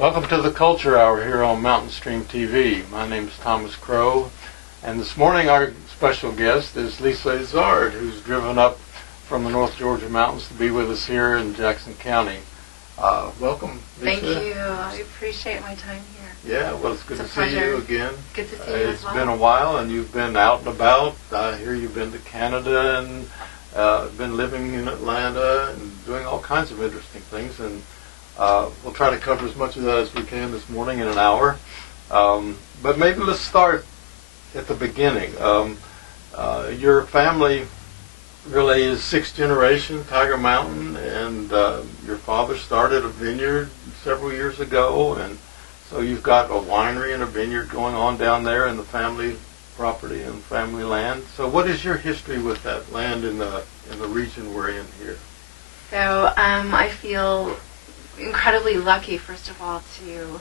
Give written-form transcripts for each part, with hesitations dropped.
Welcome to the Culture Hour here on Mountain Stream TV. My name is Thomas Crowe, and this morning our special guest is Lisa Ezzard, who's driven up from the North Georgia mountains to be with us here in Jackson County. Welcome, Lisa. Thank you. I appreciate my time here. Yeah, well, it's good to see you again. Good to see you as well. It's been a while, and you've been out and about. I hear you've been to Canada and been living in Atlanta and doing all kinds of interesting things. And we'll try to cover as much of that as we can this morning in an hour. But maybe let's start at the beginning. Your family really is sixth generation Tiger Mountain, and your father started a vineyard several years ago, and so you've got a winery and a vineyard going on down there in the family property and family land. So what is your history with that land in the region we're in here? So I feel incredibly lucky, first of all, to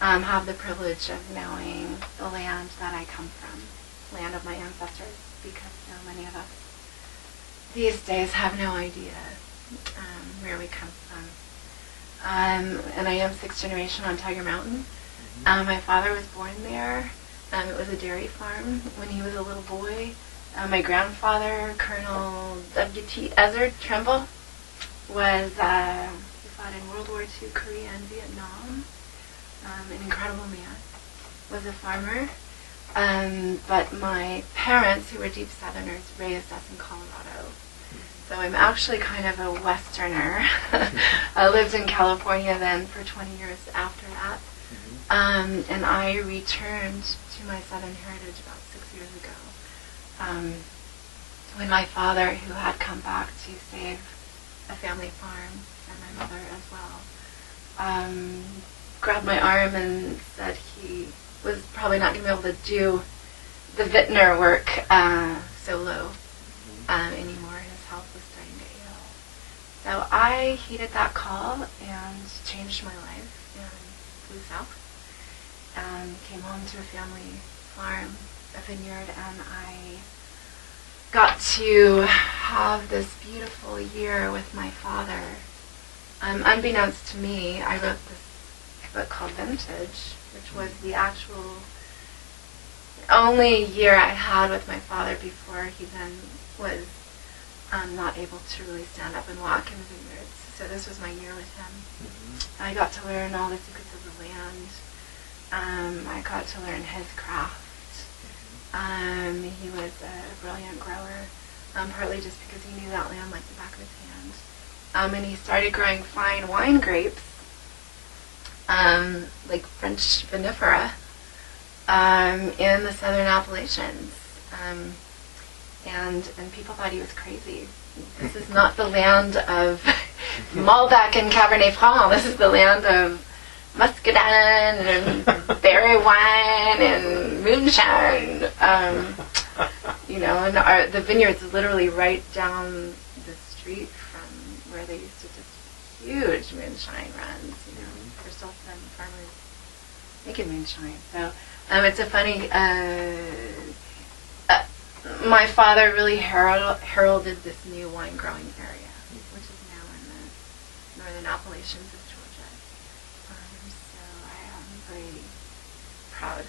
have the privilege of knowing the land that I come from, land of my ancestors, because so many of us these days have no idea where we come from. And I am sixth generation on Tiger Mountain. My father was born there. It was a dairy farm when he was a little boy. My grandfather, Colonel W.T. Ezzard Tremble, was he fought in World War II, Korea, and Vietnam. An incredible man. Was a farmer. But my parents, who were deep Southerners, raised us in Colorado. So I'm actually kind of a Westerner. I lived in California then for 20 years after that. And I returned to my Southern heritage about 6 years ago. When my father, who had come back to save a family farm, and my mother as well, grabbed my arm and said he was probably not going to be able to do the vintner work solo anymore. His health was starting to ail. So I heeded that call and changed my life and flew south and came home to a family farm, a vineyard, and I got to have this beautiful year with my father. Unbeknownst to me, I wrote this book called Vintage, which was the actual only year I had with my father before he then was not able to really stand up and walk in the vineyards. So this was my year with him. I got to learn all the secrets of the land. I got to learn his craft. He was a brilliant grower, partly just because he knew that land like the back of his hand. And he started growing fine wine grapes, like French vinifera, in the southern Appalachians. And people thought he was crazy. This is not the land of Malbec and Cabernet Franc. This is the land of Muscadine and berry wine and moonshine. And the vineyard's literally right down the street from where they used to just huge moonshine runs. There's still some farmers making moonshine. So it's a funny. My father really heralded this new wine growing area, which is now in the northern Appalachians of Georgia. So I am very proud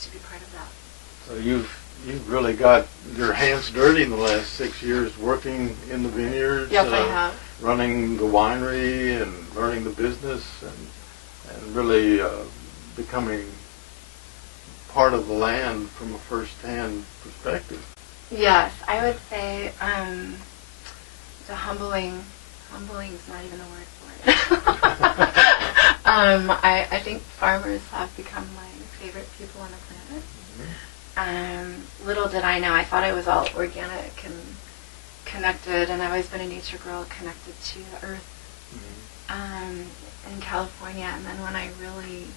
to be part of that. So you've really got your hands dirty in the last 6 years working in the vineyards. Yes, I have. Running the winery and learning the business and really becoming part of the land from a first-hand perspective. Yes, I would say the humbling is not even a word for it. I think farmers have become my favorite people on the planet. Little did I know, I thought I was all organic and connected, and I've always been a nature girl, connected to the earth in California. And then when I really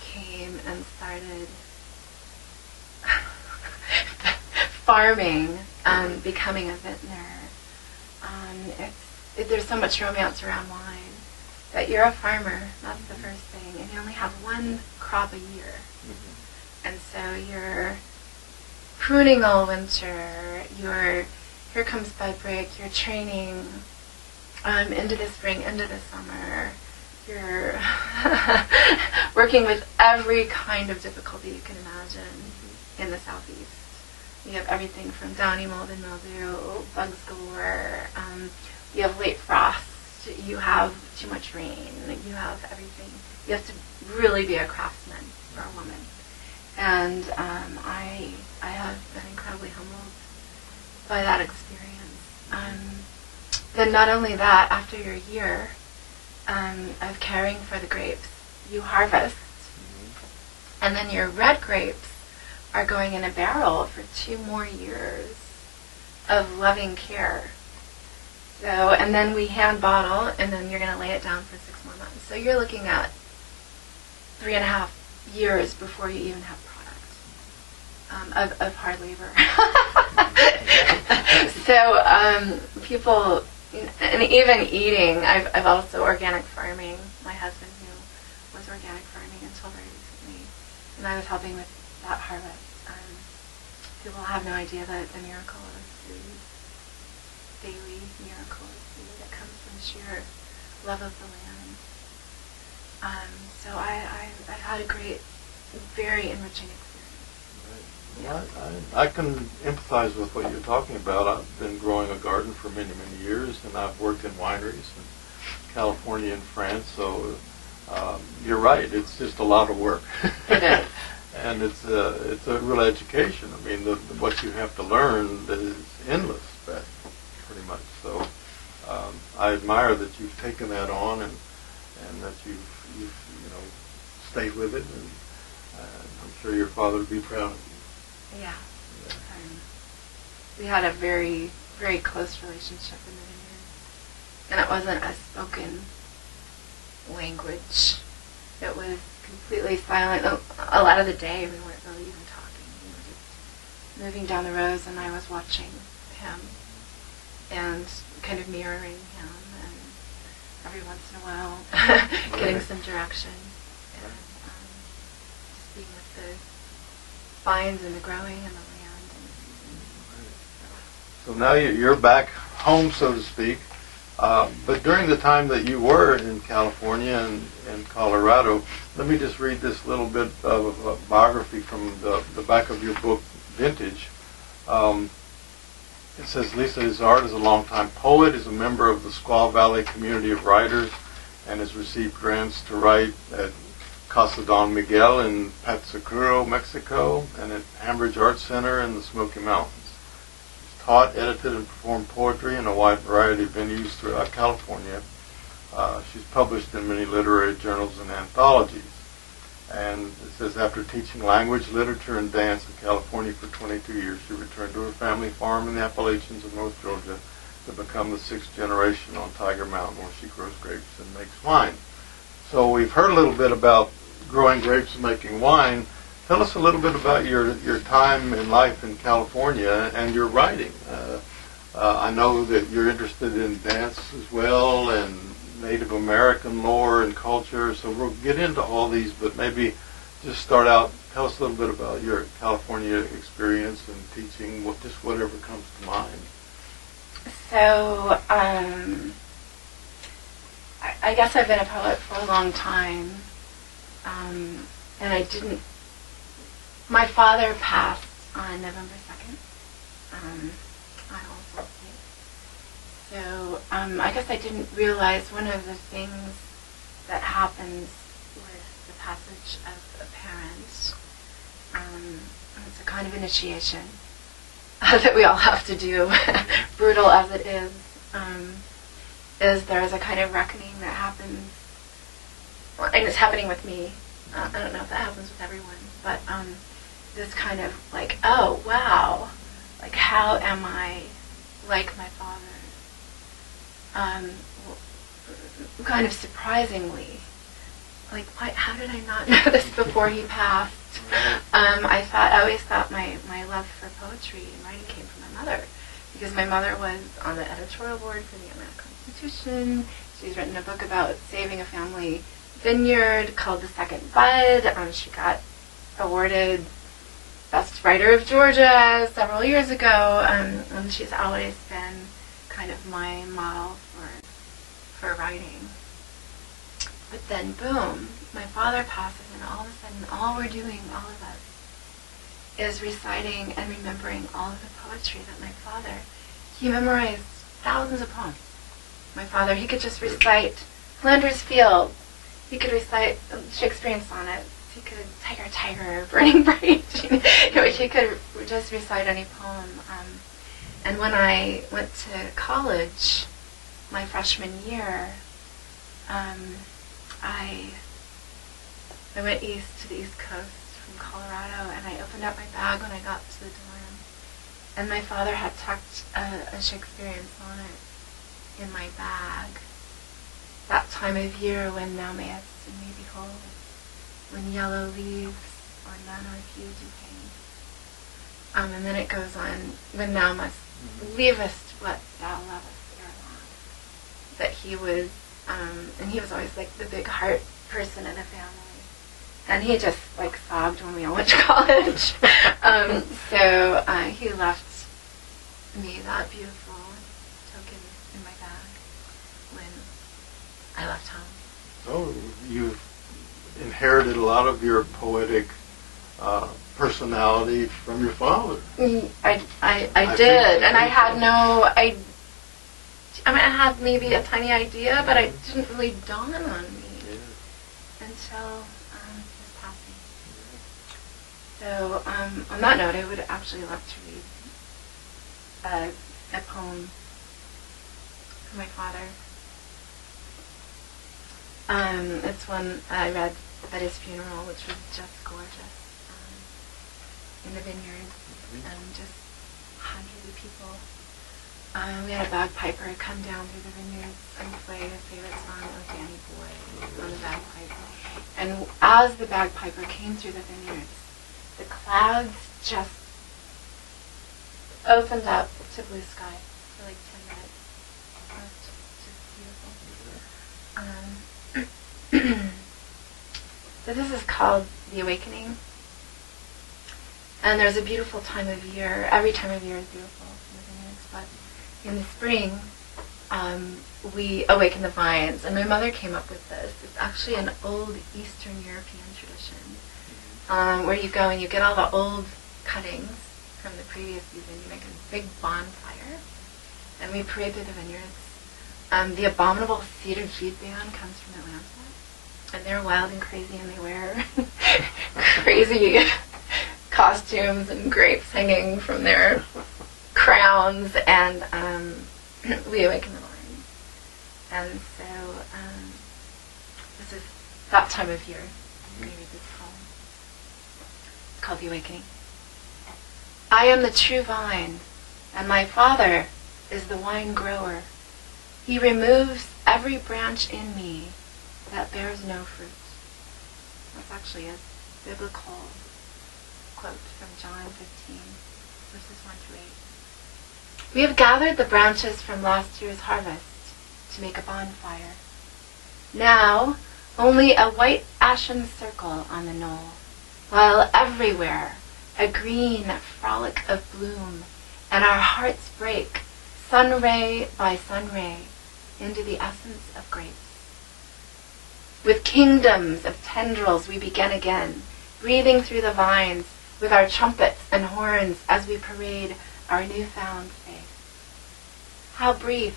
came and started farming, becoming a vintner, there's so much romance around wine that you're a farmer, that's the first thing, and you only have one crop a year. And so you're pruning all winter, here comes bud break, you're training into the spring, into the summer, you're working with every kind of difficulty you can imagine in the Southeast. You have everything from downy mold and mildew, bugs galore, you have late frost, you have too much rain, you have everything. You have to really be a craftsman or a woman. And I have been incredibly humbled by that experience. Then not only that, after your year of caring for the grapes, you harvest, and then your red grapes are going in a barrel for 2 more years of loving care. So, and then we hand bottle, and then you're going to lay it down for 6 more months. So you're looking at 3.5 years before you even have product of hard labor. So people, and even eating, I've also organic farming. My husband, who was organic farming until very recently, and I was helping with that harvest. People have no idea that the miracle of food, daily miracle of food that comes from sheer love of the land. So I've had a great, very enriching experience. Right. Yeah. I can empathize with what you're talking about. I've been growing a garden for many, many years, and I've worked in wineries in California and France, so you're right. It's just a lot of work. It is. And it's a real education. I mean, what you have to learn is endless, pretty much. So I admire that you've taken that on and that you've stayed with it, and I'm sure your father would be proud of you. Yeah. We had a very, very close relationship in the vineyard, and it wasn't a spoken language. It was completely silent. A lot of the day we weren't really even talking. We were just moving down the rows, and I was watching him and kind of mirroring him, and every once in a while getting some direction, and just being with the vines and the growing and the land. So now you're back home, so to speak. But during the time that you were in California and Colorado, let me just read this little bit of a biography from the back of your book, Vintage. It says, Lisa Ezzard is a longtime poet, is a member of the Squaw Valley community of writers, and has received grants to write at Casa Don Miguel in Patsacuro, Mexico, and at Ambridge Art Center in the Smoky Mountains. Taught, edited, and performed poetry in a wide variety of venues throughout California. She's published in many literary journals and anthologies. And it says, after teaching language, literature, and dance in California for 22 years, she returned to her family farm in the Appalachians of North Georgia to become the 6th generation on Tiger Mountain, where she grows grapes and makes wine. So we've heard a little bit about growing grapes and making wine. Tell us a little bit about your time in life in California and your writing. I know that you're interested in dance as well and Native American lore and culture, so we'll get into all these, but maybe just start out, tell us a little bit about your California experience and teaching, just whatever comes to mind. So, I guess I've been a poet for a long time, and my father passed on November 2nd. I also did. So I guess I didn't realize one of the things that happens with the passage of a parent, it's a kind of initiation that we all have to do, brutal as it is there is a kind of reckoning that happens, and it's happening with me. I don't know if that happens with everyone, but this kind of like, oh wow, like how am I like my father? Kind of surprisingly, like how did I not know this before he passed? I always thought my love for poetry and writing came from my mother, because my mother was on the editorial board for the Atlanta Constitution. She's written a book about saving a family vineyard called The Second Bud. She got awarded Best Writer of Georgia several years ago, and she's always been kind of my model for writing. But then, boom, my father passes, and all of a sudden, all we're doing, all of us, is reciting and remembering all of the poetry that my father, he memorized thousands of poems. My father, he could just recite Flanders Field, he could recite Shakespearean sonnets, he could Tiger, Tiger, Burning Bright, he could just recite any poem. And when I went to college, my freshman year, I went east to the East Coast from Colorado, and I opened up my bag when I got to the dorm, and my father had tucked a Shakespearean sonnet in my bag. That time of year when thou mayest and may behold, when yellow leaves or none are few do hang. And then it goes on, when thou must leavest what thou lovest ere long. That he was, and he was always like the big heart person in the family. And he just like sobbed when we all went to college. So he left me that beautiful token in my bag when I left home. So you've inherited a lot of your poetic personality from your father. I did, and I had no, I mean, I had maybe a tiny idea, but it didn't really dawn on me until his passing. So on that note, I would actually love to read a poem from my father. It's one I read at his funeral, which was just gorgeous, in the vineyard, and just hundreds of people. We had a bagpiper come down through the vineyards and play his favorite song, "Oh Danny Boy," on the bagpipe. And as the bagpiper came through the vineyards, the clouds just opened up to blue sky for like 10 minutes. It was just beautiful. So this is called The Awakening. And there's a beautiful time of year. Every time of year is beautiful in the vineyards, but in the spring, we awaken the vines. And my mother came up with this. It's actually an old Eastern European tradition, where you go and you get all the old cuttings from the previous season. You make a big bonfire, and we parade through the vineyards. The Abominable Cedar Feed Band comes from Atlanta, and they're wild and crazy, and they wear crazy costumes and grapes hanging from their crowns, and we awaken the vines. And so this is that time of year. I'm going to read this poem. It's called The Awakening. I am the true vine, and my Father is the wine grower. He removes every branch in me that bears no fruit. That's actually a biblical quote from John 15, verses 1 to 8. We have gathered the branches from last year's harvest to make a bonfire. Now, only a white ashen circle on the knoll, while everywhere a green frolic of bloom, and our hearts break, sun ray by sun ray, into the essence of grapes. With kingdoms of tendrils we begin again, breathing through the vines with our trumpets and horns as we parade our newfound faith. How brief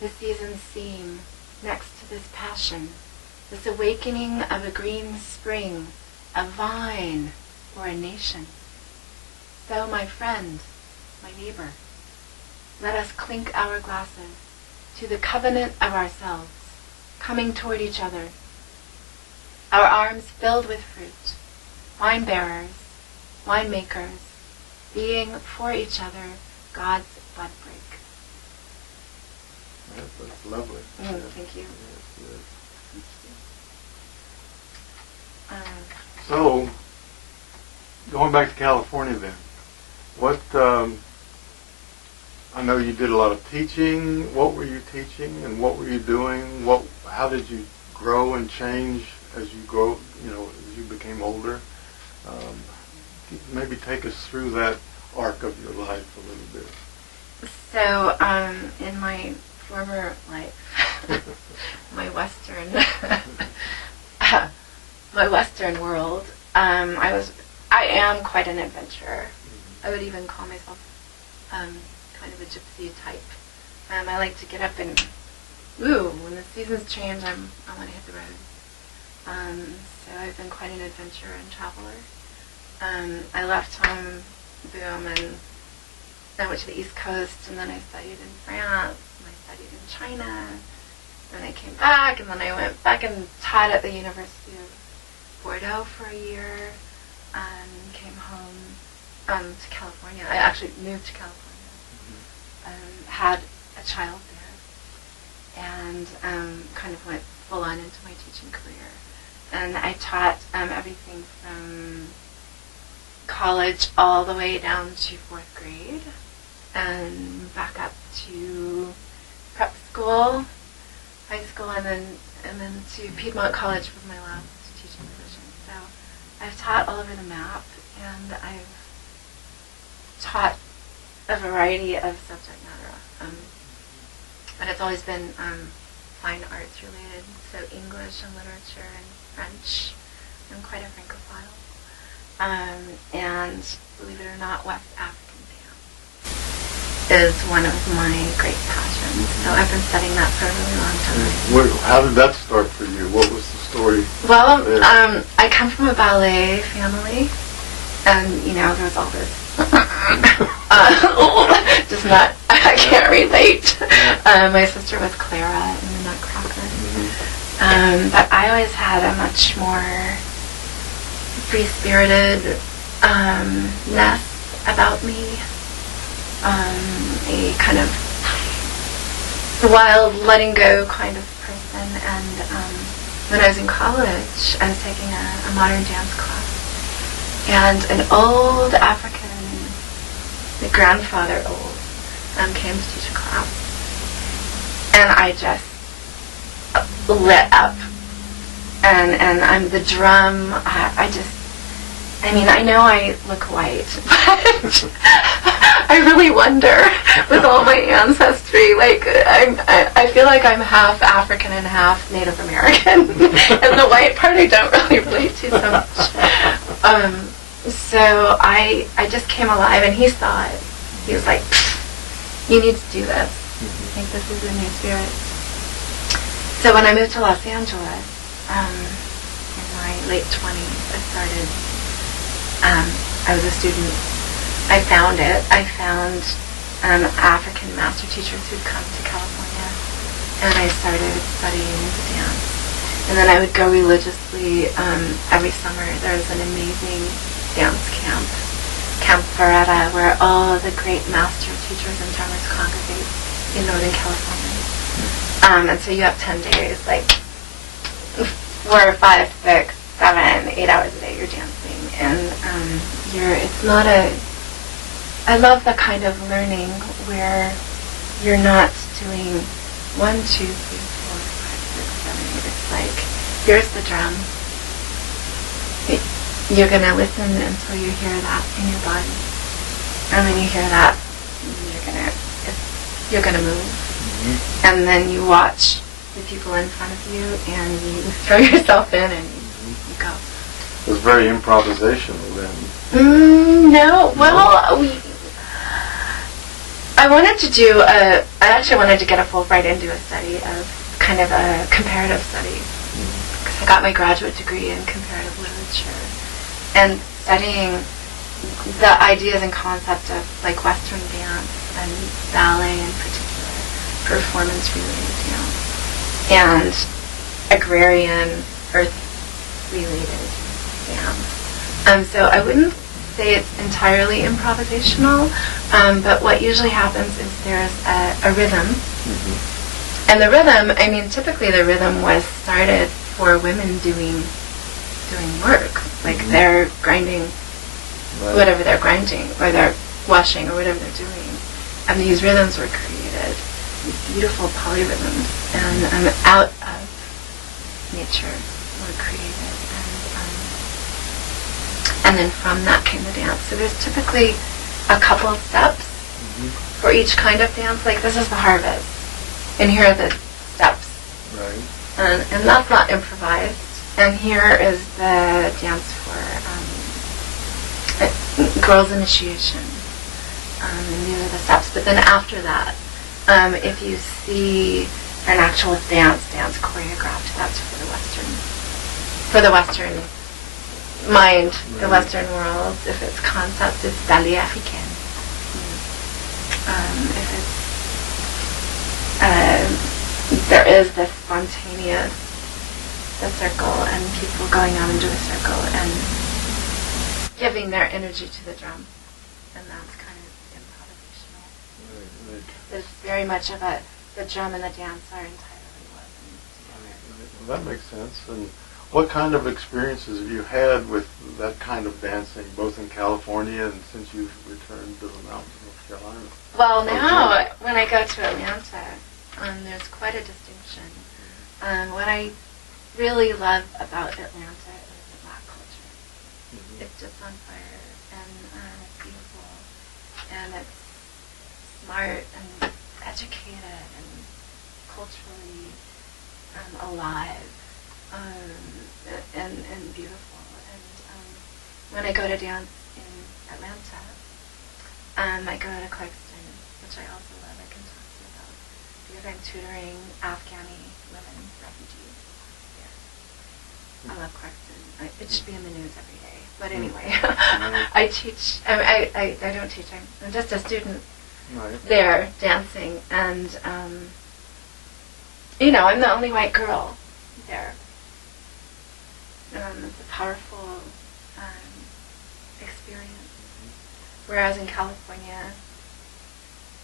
the seasons seem next to this passion, this awakening of a green spring, a vine, or a nation. So, my friend, my neighbor, let us clink our glasses to the covenant of ourselves, coming toward each other, our arms filled with fruit, wine bearers, winemakers, being for each other God's bud break. Yes, that's lovely. Thank you. Yes, Thank you. So, going back to California then, what, I know you did a lot of teaching. What were you teaching and what were you doing? How did you grow and change as you as you became older? Maybe take us through that arc of your life a little bit. So, in my former life, my Western Western world, I am quite an adventurer. I would even call myself kind of a gypsy type. I like to get up and, when the seasons change, I want to hit the road. So I've been quite an adventurer and traveler. I left home, and I went to the East Coast, and then I studied in France, and I studied in China, then I came back, and then I went back and taught at the University of Bordeaux for a year, and came home to California. I actually moved to California, had a child there, and kind of went full on into my teaching career. And I taught everything from college all the way down to 4th grade, and back up to prep school, high school, and then to Piedmont College was my last teaching position. So I've taught all over the map, and I've taught a variety of subject matter, but it's always been fine arts related, so English and literature and French. I'm quite a Francophile. And believe it or not, West African dance is one of my great passions. So I've been studying that for a really long time. How did that start for you? What was the story? Well, I come from a ballet family, and there's all this just not, I can't relate. My sister was Clara in the Nutcracker. But I always had a much more free-spirited ness about me, a kind of wild, letting go kind of person. And when I was in college, I was taking a modern dance class, and an old African, the grandfather came to teach a class, and I just lit up, and I'm the drum. I know I look white, but I really wonder, with all my ancestry, like I feel like I'm half African and half Native American, and the white part I don't really relate to so much. So I just came alive, and he saw it. He was like, "You need to do this. I think this is a new spirit." So when I moved to Los Angeles, in my late 20s, I was a student. I found it. I found African master teachers who'd come to California, and I started studying dance. And then I would go religiously every summer. There was an amazing dance camp, Camp Beretta, where all the great master teachers and drummers congregate in Northern California. And so you have 10 days, like 4, 5, 6, 7, 8 hours a day you're dancing. And I love the kind of learning where you're not doing 1, 2, 3, 4, 5, 6, 7, 8. It's like, here's the drum. You're going to listen until you hear that in your body. And when you hear that, you're going to move. Mm-hmm. And then you watch the people in front of you, and you throw yourself in, and you go. It was very improvisational then. No. Well, I wanted to do I actually wanted to get a Fulbright and do a study of kind of a comparative study. Because I got my graduate degree in comparative literature. And studying the ideas and concept of like Western dance and ballet in particular, performance-related dance, and agrarian, earth-related dance. So I wouldn't say it's entirely improvisational, but what usually happens is there's a rhythm. Mm-hmm. And the rhythm, typically the rhythm was started for women doing work. Like they're grinding whatever they're grinding, or they're washing, or whatever they're doing. And these rhythms were created, these beautiful polyrhythms, and out of nature were created. And then from that came the dance. So there's typically a couple of steps for each kind of dance. Like, this is the harvest, and here are the steps. Right. And that's not improvised. And here is the dance for girls' initiation. And these are the steps. But then after that, if you see an actual dance choreographed, that's for the Western mind, the Western world. If it's concept, it's ballet africain. If it's there is this spontaneous, the circle, and people going out into the circle and giving their energy to the drum, and that's kind of improvisational. Right. There's very much of the drum and the dance are entirely woven together. Well, that makes sense. And what kind of experiences have you had with that kind of dancing, both in California and since you've returned to the mountains of North Carolina? Well, now when I go to Atlanta, there's quite a distinction. What I really love about Atlanta is the Black culture. Mm-hmm. It's just on fire, and it's beautiful, and it's smart and educated and culturally alive and beautiful. And when I go to dance in Atlanta, I go to Clarkston, which I also love. I can talk to you about because I'm tutoring Afghani women, refugees here. I love Clarkston. It should be in the news every day. But anyway, I teach. I don't teach. I'm just a student there dancing, and I'm the only white girl there. It's a powerful experience. Whereas in California,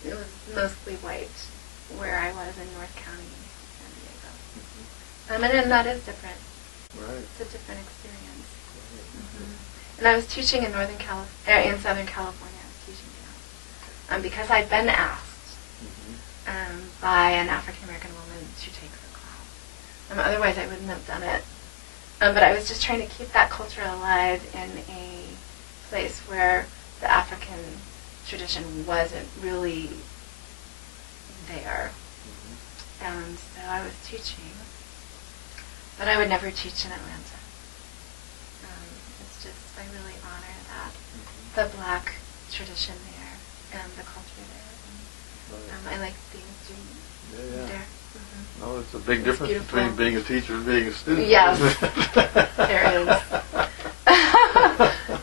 it was mostly white, where I was in North County, San Diego. And that is different. Right. It's a different experience. Mm-hmm. And I was teaching in in Southern California. I was teaching dance because I'd been asked by an African American woman to take the class. Otherwise, I wouldn't have done it. But I was just trying to keep that culture alive in a place where the African tradition wasn't really there. And so I was teaching, but I would never teach in Atlanta. It's just, I really honor that, the Black tradition there and the culture there. And I like being a student there. Mm-hmm. No, it's a big difference between being a teacher and being a student. Yes, there is.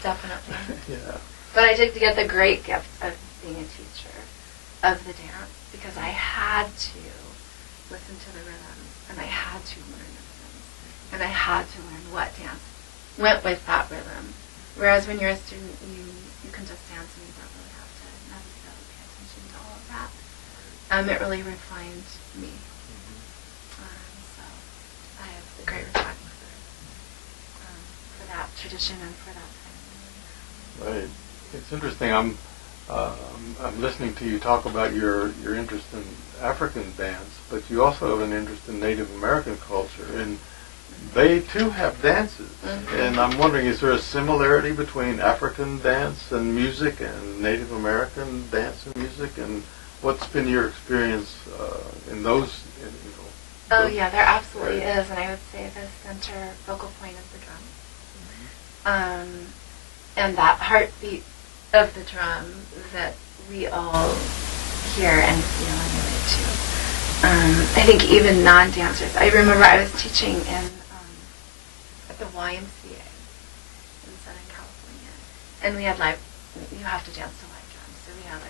Definitely. Yeah. But I did get the great gift of being a teacher of the dance because I had to listen to the rhythms and I had to learn the rhythms and I had to learn what dance went with that rhythm. Whereas when you're a student, you can just dance and you don't really have to necessarily pay attention to all of that. It really refined me. So I have the great respect for that tradition and for that time. Right. It's interesting. I'm listening to you talk about your interest in African dance, but you also have an interest in Native American culture, and they too have dances. Mm-hmm. And I'm wondering, is there a similarity between African dance and music and Native American dance and music, and what's been your experience in those? Oh yeah, there absolutely is, and I would say the center focal point is the drum, and that heartbeat of the drum that we all hear and feel and relate to. I think even non-dancers. I remember I was teaching at the YMCA in Southern California, and we had you have to dance to live drums, so we had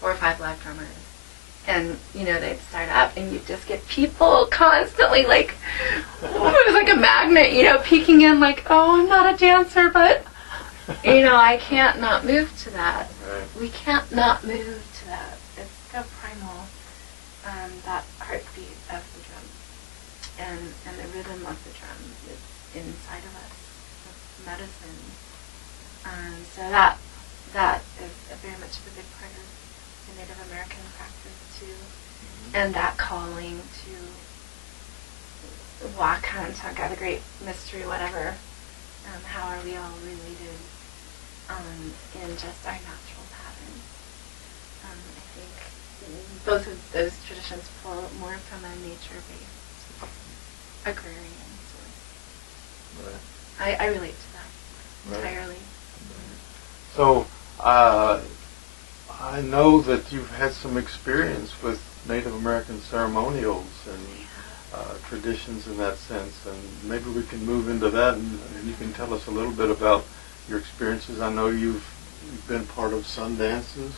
4 or 5 live drummers. And, they'd start up, and you'd just get people constantly, it was like a magnet, peeking in, oh, I'm not a dancer, but, I can't not move to that. Right. We can't not move to that. It's so primal, that heartbeat of the drum, and the rhythm of the drum is inside of us. It's medicine. So that is very much a big part of the Native American practice too, and that calling to walk and talk out the great mystery, whatever. How are we all related in just our natural patterns? I think both of those traditions pull more from a nature-based agrarian source. I relate to that entirely. So, I know that you've had some experience with Native American ceremonials and traditions in that sense, and maybe we can move into that, and you can tell us a little bit about your experiences. I know you've been part of sun dances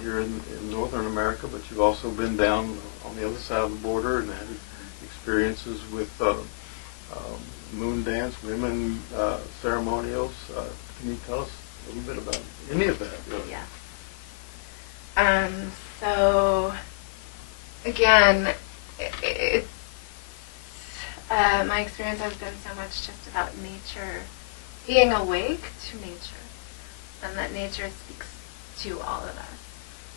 here in Northern America, but you've also been down on the other side of the border and had experiences with moon dance, women ceremonials. Can you tell us a little bit about any of that? Really? Yes. So, again, it's my experience has been so much just about nature, being awake to nature, and that nature speaks to all of us,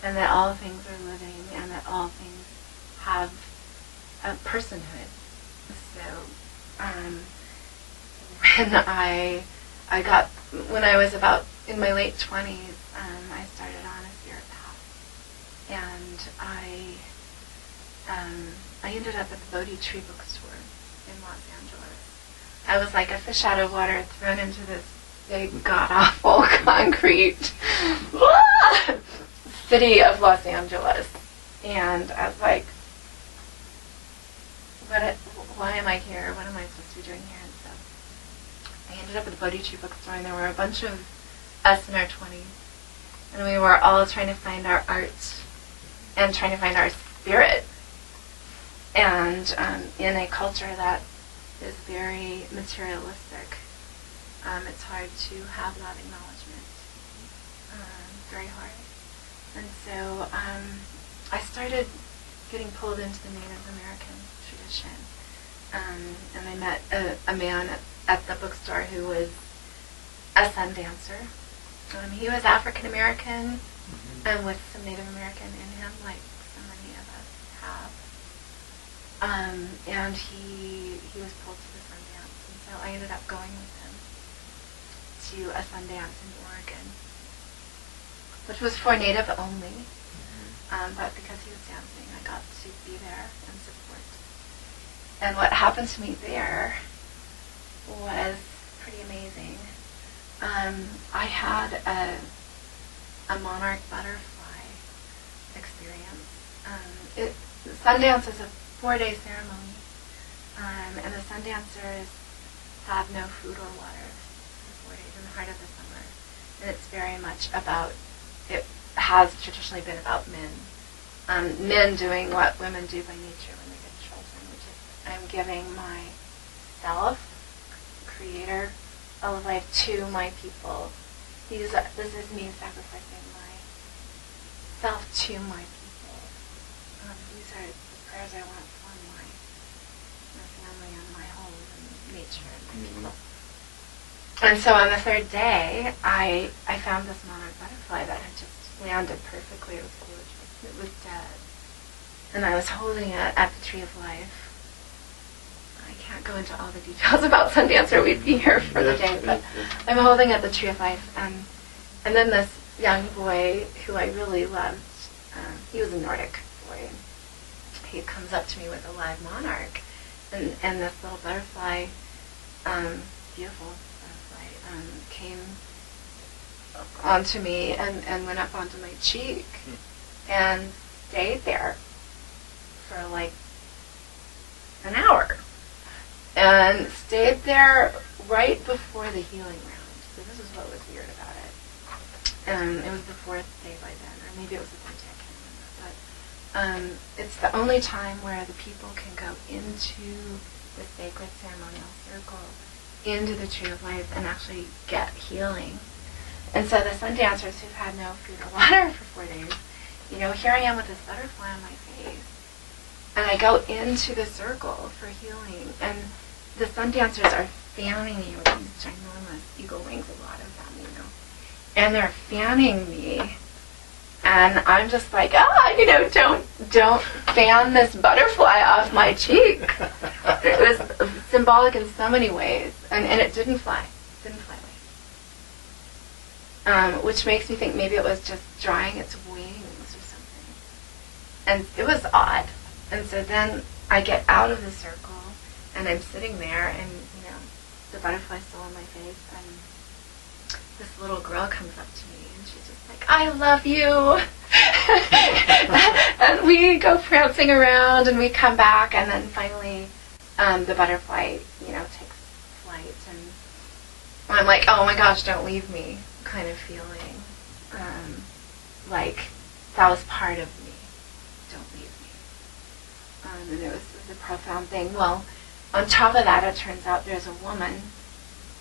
and that all things are living, and that all things have a personhood. So, when I was about in my late 20s, I started on a spirit path, and I ended up at the Bodhi Tree bookstore in Los Angeles. I was like a fish out of water thrown into this big, god-awful concrete city of Los Angeles. And I was like, why am I here? What am I supposed to be doing here? And so I ended up at the Bodhi Tree bookstore, and there were a bunch of us in our 20s. And we were all trying to find our art and trying to find our spirit. And in a culture that is very materialistic, it's hard to have that acknowledgement. Very hard. And so I started getting pulled into the Native American tradition. And I met a man at the bookstore who was a sun dancer. He was African American and with some Native American in him, like so many of us have. And he was pulled to the Sundance, and so I ended up going with him to a Sundance in Oregon, which was for Native only, but because he was dancing, I got to be there and support. And what happened to me there was pretty amazing. I had a monarch butterfly experience. Sundance is a 4-day ceremony, and the sun dancers have no food or water for 4 days in the heart of the summer. And it's very much about, it has traditionally been about men. Men doing what women do by nature when they get children, which is I'm giving myself, creator of life, to my people. This is me sacrificing myself to my people. These are the prayers I want for my family and my home and nature and my people. And so on the third day, I found this monarch butterfly that had just landed perfectly. It was gorgeous. It was dead. And I was holding it at the Tree of Life. I can't go into all the details about Sundance or we'd be here for the day, but I'm holding at the Tree of Life. And then this young boy who I really loved, he was a Nordic boy. He comes up to me with a live monarch, and this little butterfly, beautiful butterfly, came onto me and went up onto my cheek and stayed there for like an hour. And stayed there right before the healing round. So this is what was weird about it. It was the 4th day by then, or maybe it was the 3rd day, I can't remember. But it's the only time where the people can go into the sacred ceremonial circle, into the Tree of Life, and actually get healing. And so the sun dancers who've had no food or water for 4 days, here I am with this butterfly on my face. And I go into the circle for healing, and the sun dancers are fanning me with these ginormous eagle wings, a lot of them, and they're fanning me, and I'm just like, don't fan this butterfly off my cheek. It was symbolic in so many ways, and it didn't fly. It didn't fly away. Which makes me think maybe it was just drying its wings or something. And it was odd. And so then I get out of the circle, and I'm sitting there, and, the butterfly's still on my face, and this little girl comes up to me, and she's just like, I love you. And we go prancing around, and we come back, and then finally the butterfly, takes flight, and I'm like, oh my gosh, don't leave me, kind of feeling like that was part of me. Don't leave me. And it was a profound thing. Well, on top of that, it turns out there's a woman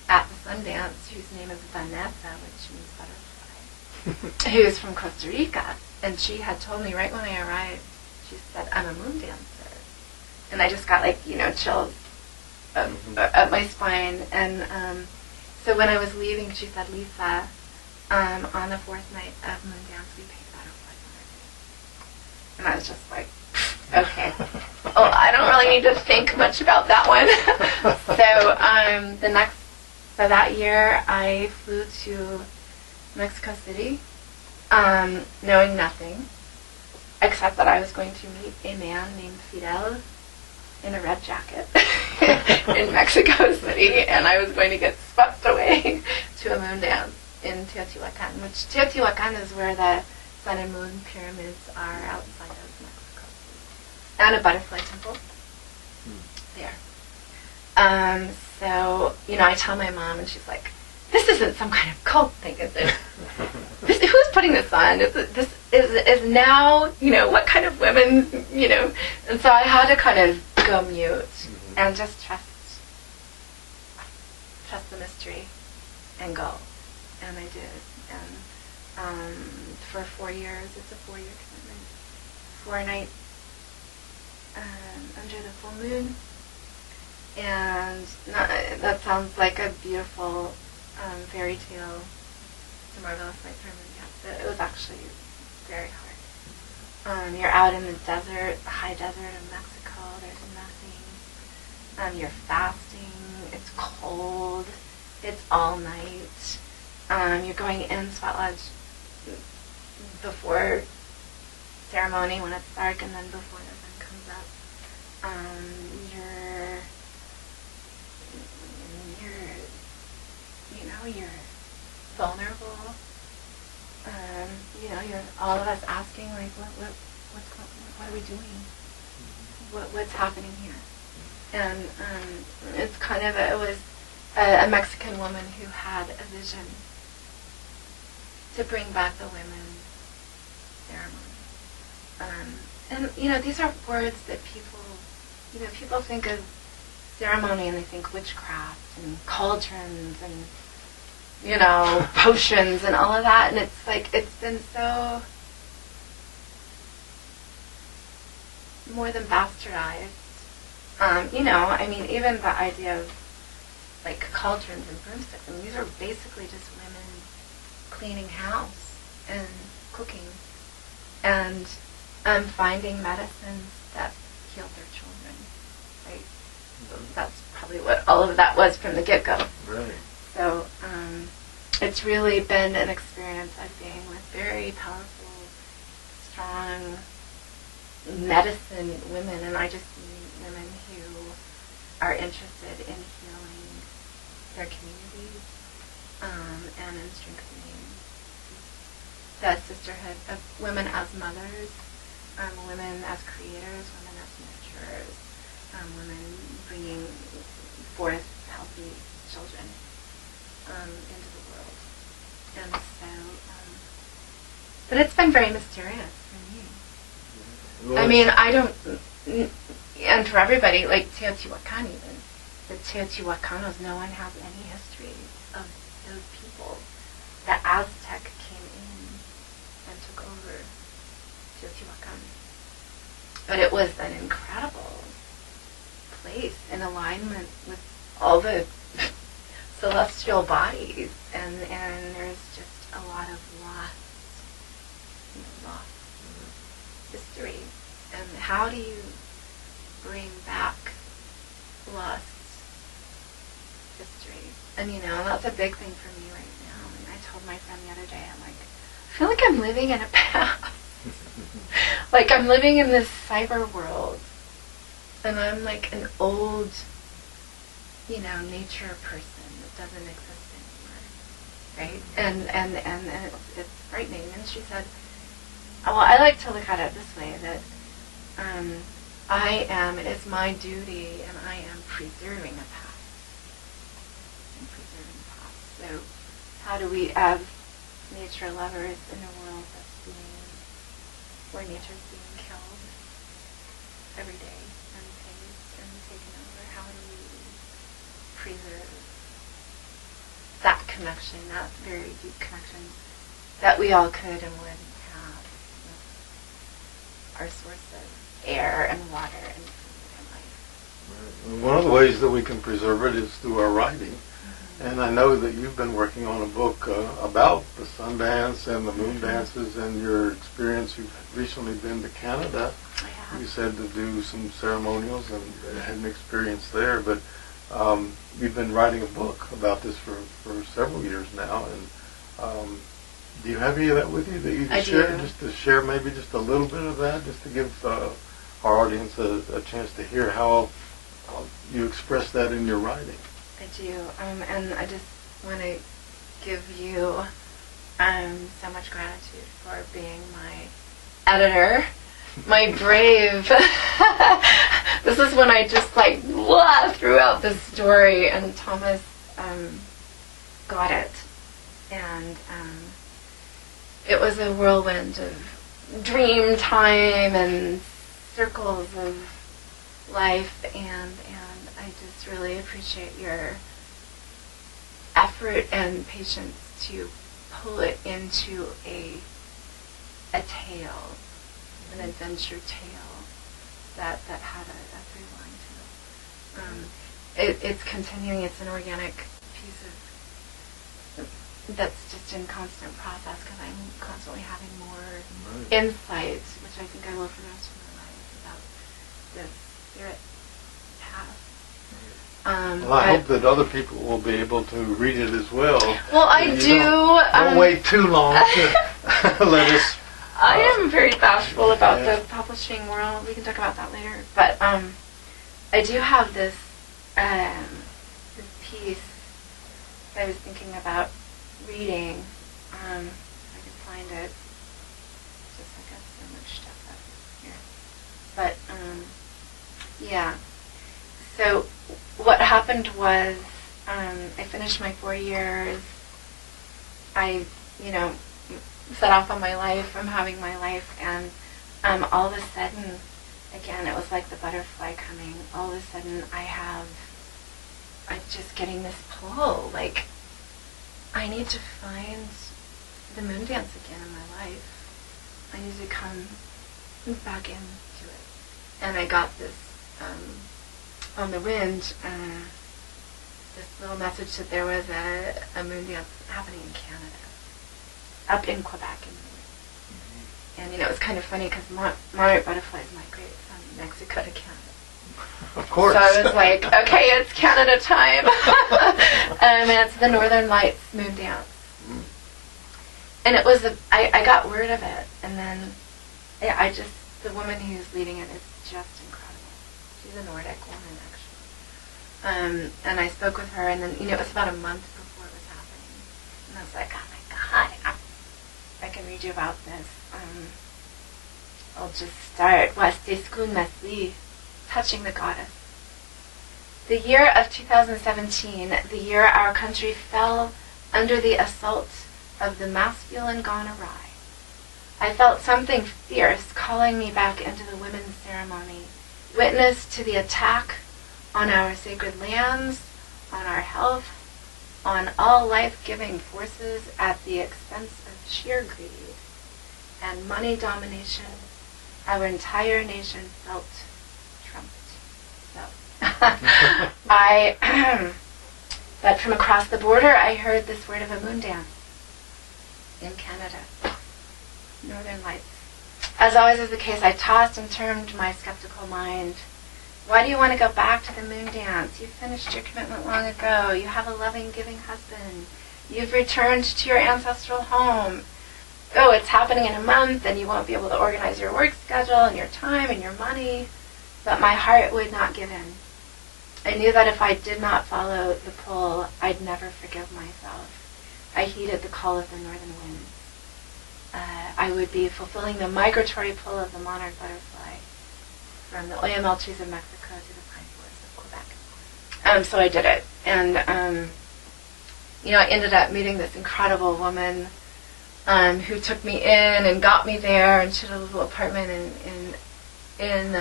at the Sundance whose name is Vanessa, which means butterfly, who's from Costa Rica. And she had told me right when I arrived, she said, I'm a moon dancer. And I just got chills up my spine. And so when I was leaving, she said, Lisa, on the fourth night of moon dance, we paint butterflies on our face. And I was just like, okay. Well, I don't really need to think much about that one. So that year, I flew to Mexico City, knowing nothing, except that I was going to meet a man named Fidel in a red jacket in Mexico City, and I was going to get swept away to a moon dance in Teotihuacan, which Teotihuacan is where the sun and moon pyramids are outside of Mexico City, and a butterfly temple there. So, I tell my mom, and she's like, this isn't some kind of cult thing, is it? Who's putting this on? This is now, what kind of women, And so I had to kind of go mute and just trust the mystery and go. And I did. And for 4 years, it's a 4-year commitment. 4 nights under the full moon. And that sounds like a beautiful fairy tale. It's a marvelous night for me. Yes, it was actually very hard. You're out in the desert, the high desert of Mexico. There's nothing. You're fasting. It's cold. It's all night. You're going in sweat lodge before ceremony when it's dark, and then before the sun comes up. You're vulnerable. You're all of us asking, like, what are we doing? What's happening here? And it was a Mexican woman who had a vision to bring back the women's ceremony. And these are words that people think of ceremony and they think witchcraft and cauldrons and potions and all of that, and it's like, it's been so more than bastardized. Even the idea of like cauldrons and broomsticks, these are basically just women cleaning house and cooking and finding medicines that healed their children, right? So that's probably what all of that was from the get-go. Right. So it's really been an experience of being with very powerful, strong medicine women, and I just mean women who are interested in healing their communities and in strengthening the sisterhood of women as mothers, women as creators, women as nurturers, women bringing forth healthy children into the world. And so, but it's been very mysterious for me. Well, I don't, and for everybody, like Teotihuacan even, the Teotihuacanos, no one has any history of those people. The Aztec came in and took over Teotihuacan. But it was an incredible place in alignment with all the celestial bodies, and there's just a lot of lost history. And how do you bring back lost history? And that's a big thing for me right now. And I told my friend the other day, I'm like, I feel like I'm living in a past. Like I'm living in this cyber world, and I'm like an old nature person that doesn't exist anymore, right? And it's frightening. And she said, well, I like to look at it this way, that it is my duty, and I am preserving a past. I'm preserving the past. So how do we, as nature lovers in a world where nature's being killed every day and paged and taken over, how do we preserve that connection, that very deep connection that we all could and would have with our source of air and water and food and life? Right. One of the ways that we can preserve it is through our writing. And I know that you've been working on a book about the sun dance and the moon dances and your experience. You've recently been to Canada. I have. You said to do some ceremonials and had an experience there. But you've been writing a book about this for several years now. And do you have any of that with you that you can share? Do. Just to share maybe just a little bit of that, just to give our audience a chance to hear how you express that in your writing. I do, and I just want to give you so much gratitude for being my editor, my brave. This is when I just threw out this story, and Thomas got it, and it was a whirlwind of dream time and circles of life, and I just really appreciate your effort and patience to pull it into a tale, an adventure tale that had a through line to it. It's continuing. It's an organic piece of that's just in constant process, because I'm constantly having more insights, which I think I will for the rest of my life, about this spirit path. Well, I hope that other people will be able to read it as well. Well, I do. Don't wait too long to let us. I am very bashful about the publishing world. We can talk about that later. But I do have this piece that I was thinking about reading. If I can find it. Just I got so much stuff up here. But yeah. So what happened was, I finished my 4 years. I, set off on my life. I'm having my life, and all of a sudden, again, it was like the butterfly coming. All of a sudden, I'm just getting this pull. Like, I need to find the moon dance again in my life. I need to come back into it. And I got this. On the wind, this little message that there was a moon dance happening in Canada, up in Quebec. And it was kind of funny, because monarch butterflies migrate from Mexico to Canada. Of course. So I was like, okay, it's Canada time. And it's the Northern Lights moon dance. And it was, I got word of it, and then the woman who's leading it is just incredible. She's a Nordic woman, actually. And I spoke with her, and then, it was about a month before it was happening. And I was like, oh my God, I can read you about this. I'll just start. Wasteskun Mesli, touching the goddess. The year of 2017, the year our country fell under the assault of the masculine gone awry. I felt something fierce calling me back into the women's ceremony, witness to the attack on our sacred lands, on our health, on all life-giving forces at the expense of sheer greed and money domination. Our entire nation felt trumped. So, but from across the border, I heard this word of a moon dance in Canada, Northern Lights. As always is the case, I tossed and turned my skeptical mind. Why do you want to go back to the moon dance? You finished your commitment long ago. You have a loving, giving husband. You've returned to your ancestral home. Oh, it's happening in a month, and you won't be able to organize your work schedule and your time and your money. But my heart would not give in. I knew that if I did not follow the pull, I'd never forgive myself. I heeded the call of the northern winds. I would be fulfilling the migratory pull of the monarch butterfly from the oyamel trees of Mexico to the pine forests of Quebec. So I did it. And, I ended up meeting this incredible woman who took me in and got me there, and she had a little apartment in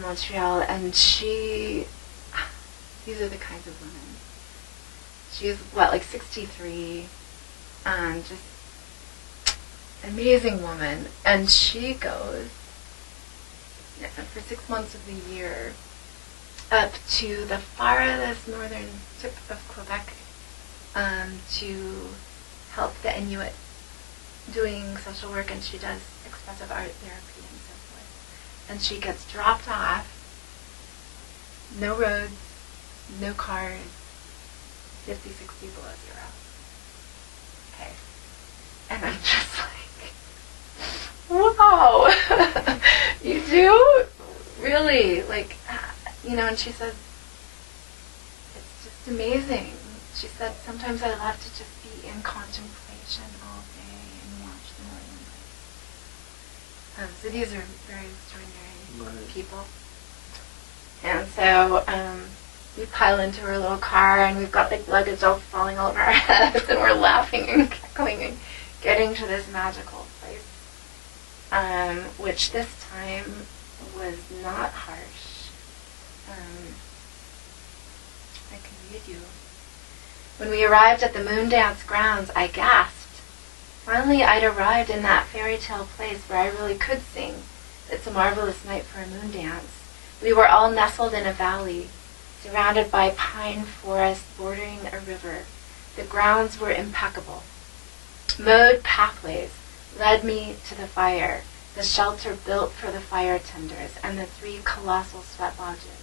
Montreal, and these are the kinds of women. She's, 63, just amazing woman, and she goes for 6 months of the year up to the farthest northern tip of Quebec to help the Inuit doing social work, and she does expressive art therapy and so forth. And she gets dropped off, no roads, no cars, 50, 60 below zero. Okay. And I'm just like, wow, you do? Really? And she says, it's just amazing. She said, sometimes I love to just be in contemplation all day and watch the northern lights. So these are very extraordinary people. And so we pile into her little car, and we've got the luggage all falling all over our heads, and we're laughing and cackling and getting to this magical place, which this time was not harsh. I can read you. When we arrived at the moon dance grounds, I gasped. Finally, I'd arrived in that fairy tale place where I really could sing. It's a marvelous night for a moon dance. We were all nestled in a valley, surrounded by pine forest bordering a river. The grounds were impeccable. Mowed pathways led me to the fire, the shelter built for the fire tenders, and the 3 colossal sweat lodges.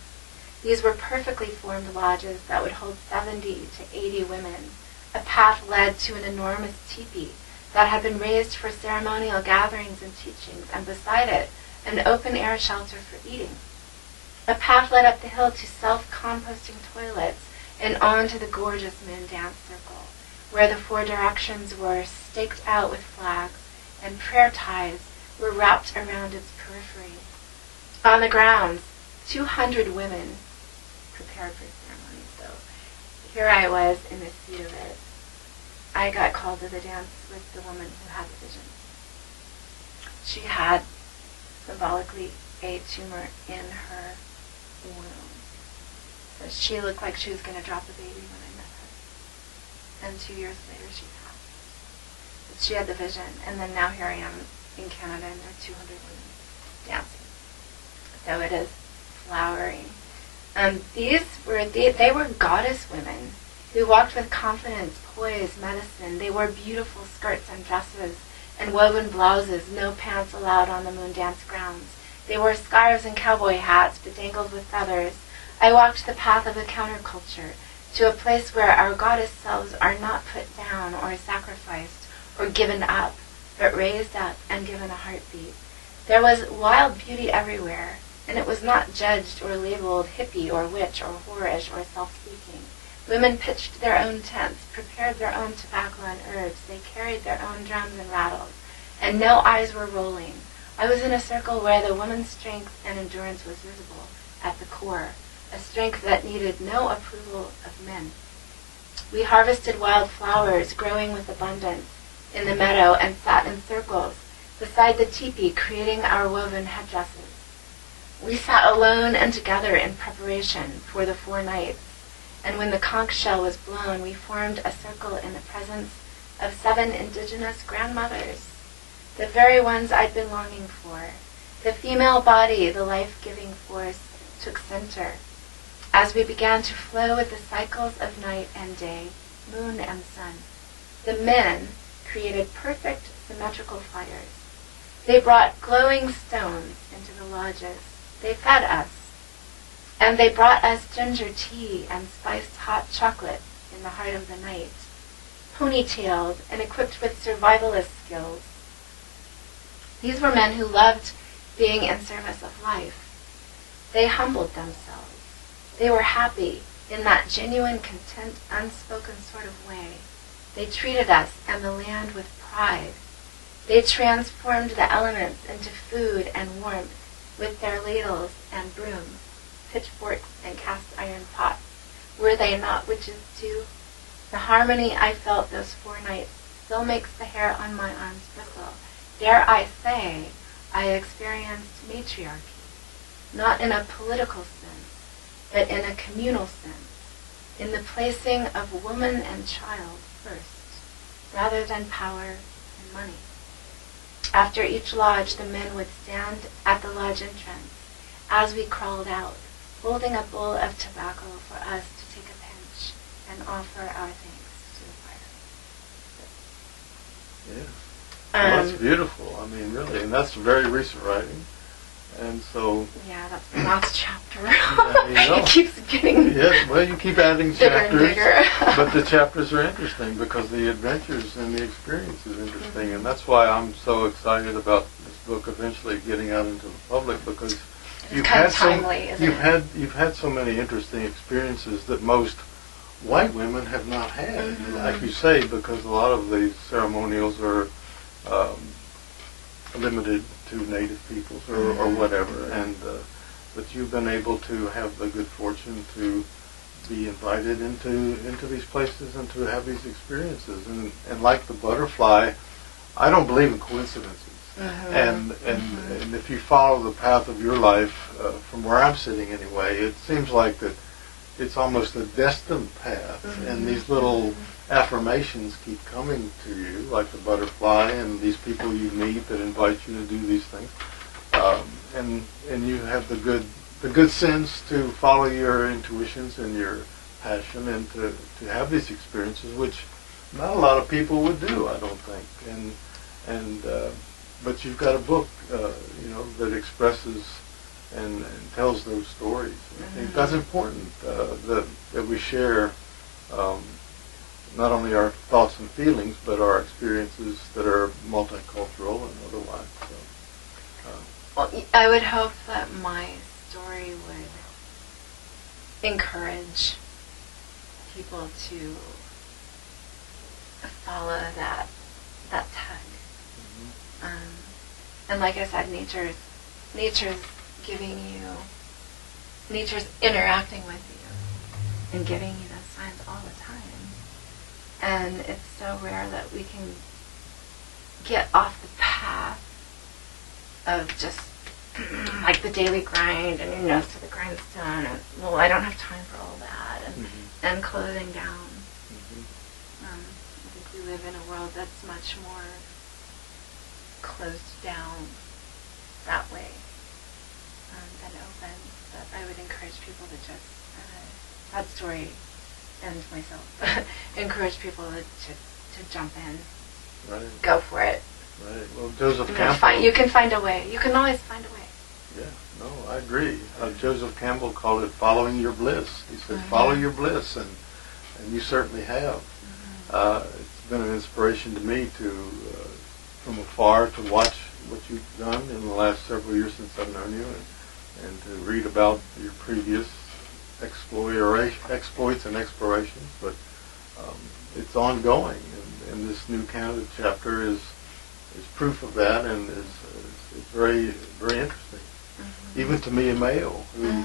These were perfectly formed lodges that would hold 70 to 80 women. A path led to an enormous teepee that had been raised for ceremonial gatherings and teachings, and beside it, an open-air shelter for eating. A path led up the hill to self-composting toilets and on to the gorgeous moon dance circle, where the 4 directions were staked out with flags, and prayer ties were wrapped around its periphery. On the grounds, 200 women prepared for ceremony. So here I was in the seat of it. I got called to the dance with the woman who had the vision. She had, symbolically, a tumor in her womb. So she looked like she was going to drop a baby when I met her. And 2 years later she passed. But she had the vision, and then now here I am in Canada, and there are 200 women dancing. So it is flowering. They were goddess women who walked with confidence, poise, medicine. They wore beautiful skirts and dresses and woven blouses, no pants allowed on the moon dance grounds. They wore scarves and cowboy hats bedangled with feathers. I walked the path of a counterculture to a place where our goddess selves are not put down or sacrificed or given up, but raised up and given a heartbeat. There was wild beauty everywhere, and it was not judged or labeled hippie or witch or whorish or self-seeking. Women pitched their own tents, prepared their own tobacco and herbs. They carried their own drums and rattles, and no eyes were rolling. I was in a circle where the woman's strength and endurance was visible at the core, a strength that needed no approval of men. We harvested wild flowers growing with abundance in the meadow and sat in circles beside the teepee, creating our woven headdresses. We sat alone and together in preparation for the 4 nights, and when the conch shell was blown, we formed a circle in the presence of 7 indigenous grandmothers, the very ones I'd been longing for. The female body, the life-giving force, took center as we began to flow with the cycles of night and day, moon and sun. The men created perfect symmetrical fires. They brought glowing stones into the lodges. They fed us. And they brought us ginger tea and spiced hot chocolate in the heart of the night, ponytailed and equipped with survivalist skills. These were men who loved being in service of life. They humbled themselves. They were happy in that genuine, content, unspoken sort of way. They treated us and the land with pride. They transformed the elements into food and warmth with their ladles and brooms, pitchforks and cast iron pots. Were they not witches too? The harmony I felt those 4 nights still makes the hair on my arms bristle. Dare I say, I experienced matriarchy, not in a political sense, but in a communal sense, in the placing of woman and child first, rather than power and money. After each lodge, the men would stand at the lodge entrance as we crawled out, holding a bowl of tobacco for us to take a pinch and offer our thanks to the fire. Yeah. Well, that's beautiful. I mean, really, and that's very recent writing. And so... Yeah, that's the last chapter. You know. It keeps getting... Yes, well, you keep adding bigger chapters. and bigger. But the chapters are interesting because the adventures and the experience is interesting. And that's why I'm so excited about this book eventually getting out into the public, because It's kind of timely, isn't it? You've had so many interesting experiences that most white women have not had. Like you say, because a lot of these ceremonials are limited to native peoples or whatever, and but you've been able to have the good fortune to be invited into these places and to have these experiences. And like the butterfly, I don't believe in coincidences. And if you follow the path of your life, from where I'm sitting anyway, it seems like that it's almost a destined path, and these little affirmations keep coming to you, like the butterfly and these people you meet that invite you to do these things, and you have the good sense to follow your intuitions and your passion, and to have these experiences, which not a lot of people would do, I don't think, but you've got a book, that expresses and tells those stories. I think that's important, that we share not only our thoughts and feelings, but our experiences that are multicultural and otherwise. So, well, I would hope that my story would encourage people to follow that tug. And like I said, nature's interacting with you and giving you those signs all the time. And it's so rare that we can get off the path of just like the daily grind and your nose to the grindstone, and well, I don't have time for all that, and closing down. I think we live in a world that's much more closed down that way than open. But I would encourage people to just that story, and myself, encourage people to jump in, right. Go for it. Right. Well, Joseph Campbell. You can find a way. You can always find a way. Yeah. No, I agree. Joseph Campbell called it following your bliss. He said, follow your bliss, and you certainly have. It's been an inspiration to me to, from afar, to watch what you've done in the last several years since I've known you, and to read about your previous exploits and explorations. But it's ongoing, and this new Canada chapter is proof of that, and is very, very interesting. Even to me, a male who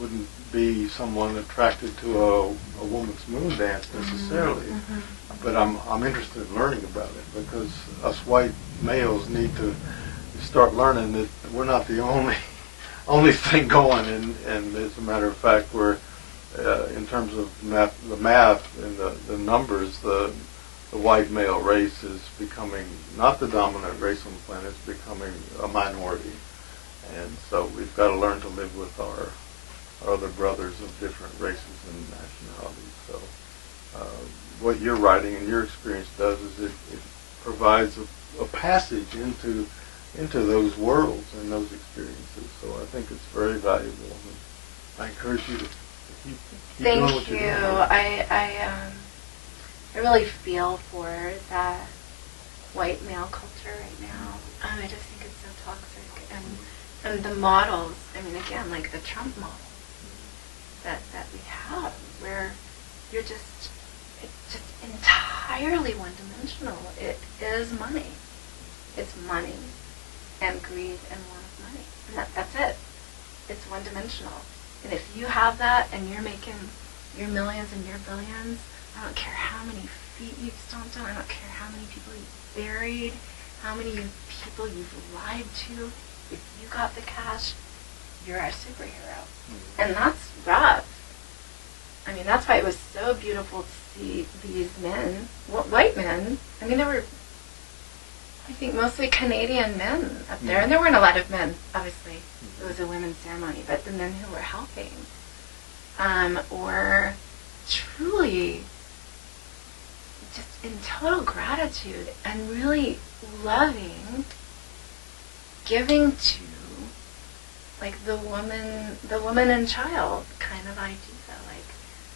wouldn't be someone attracted to a woman's moon dance necessarily, but I'm interested in learning about it, because us white males need to start learning that we're not the only thing going, and as a matter of fact, we're in terms of the math and the numbers, the white male race is becoming not the dominant race on the planet, it's becoming a minority. And so we've got to learn to live with our other brothers of different races and nationalities. So what your writing and your experience does is it provides a passage into those worlds and those experiences. So I think it's very valuable. And I encourage you to keep doing what you're doing. Thank you. I really feel for the white male culture right now. I just think it's so toxic, and the models. I mean, again, like the Trump model. that we have, where you're it's just entirely one-dimensional. It is money. It's money and greed and want of money. And that's it. It's one-dimensional. And if you have that and you're making your millions and your billions, I don't care how many feet you've stomped on, I don't care how many people you've buried, how many people you've lied to, if you got the cash, you're a superhero. And that's rough. I mean, that's why it was so beautiful to see these men, white men. I mean, there were, I think, mostly Canadian men up there. And there weren't a lot of men, obviously. It was a women's ceremony. But the men who were helping were truly just in total gratitude and really loving, giving to, like, the woman and child kind of idea.